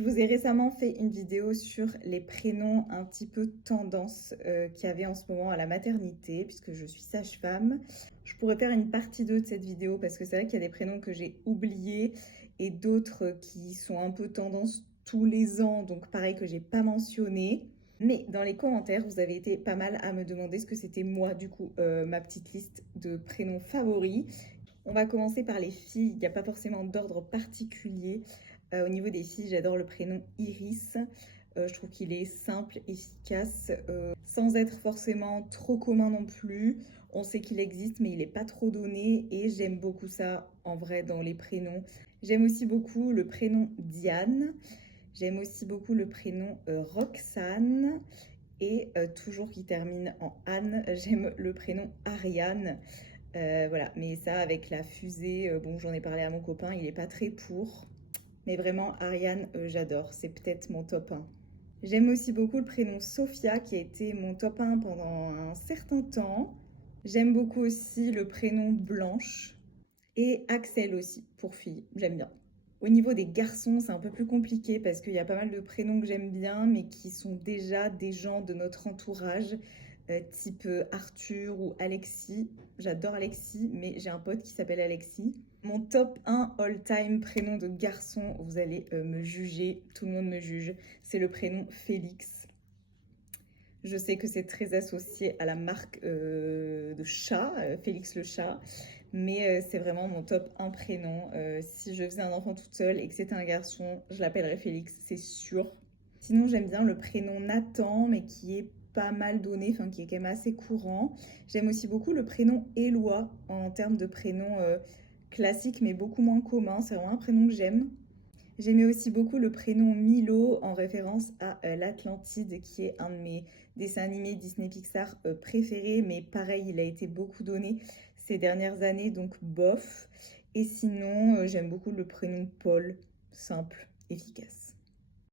Je vous ai récemment fait une vidéo sur les prénoms un petit peu tendance qu'il y avait en ce moment à la maternité, puisque je suis sage-femme. Je pourrais faire une partie 2 de cette vidéo parce que c'est vrai qu'il y a des prénoms que j'ai oubliés et d'autres qui sont un peu tendance tous les ans, donc pareil que j'ai pas mentionné. Mais dans les commentaires, vous avez été pas mal à me demander ce que c'était moi, du coup, ma petite liste de prénoms favoris. On va commencer par les filles, il n'y a pas forcément d'ordre particulier. Au niveau des filles, j'adore le prénom Iris. Je trouve qu'il est simple, efficace, sans être forcément trop commun non plus. On sait qu'il existe, mais il n'est pas trop donné et j'aime beaucoup ça en vrai dans les prénoms. J'aime aussi beaucoup le prénom Diane. J'aime aussi beaucoup le prénom Roxane. Et toujours qui termine en Anne, j'aime le prénom Ariane. Voilà, mais ça avec la fusée, bon j'en ai parlé à mon copain, il n'est pas très pour. Mais vraiment, Ariane, j'adore. C'est peut-être mon top 1. J'aime aussi beaucoup le prénom Sophia, qui a été mon top 1 pendant un certain temps. J'aime beaucoup aussi le prénom Blanche. Et Axel aussi, pour fille. J'aime bien. Au niveau des garçons, c'est un peu plus compliqué parce qu'il y a pas mal de prénoms que j'aime bien, mais qui sont déjà des gens de notre entourage, type Arthur ou Alexis. J'adore Alexis, mais j'ai un pote qui s'appelle Alexis. Mon top 1 all-time prénom de garçon, vous allez me juger, tout le monde me juge, c'est le prénom Félix. Je sais que c'est très associé à la marque de chat, Félix le chat, mais c'est vraiment mon top 1 prénom. Si je faisais un enfant toute seule et que c'était un garçon, je l'appellerais Félix, c'est sûr. Sinon, j'aime bien le prénom Nathan, mais qui est pas mal donné, enfin qui est quand même assez courant. J'aime aussi beaucoup le prénom Éloi en termes de prénom classique, mais beaucoup moins commun. C'est vraiment un prénom que j'aime. J'aimais aussi beaucoup le prénom Milo en référence à l'Atlantide, qui est un de mes dessins animés Disney Pixar préférés, mais pareil, il a été beaucoup donné ces dernières années, donc bof. Et sinon, j'aime beaucoup le prénom Paul, simple, efficace.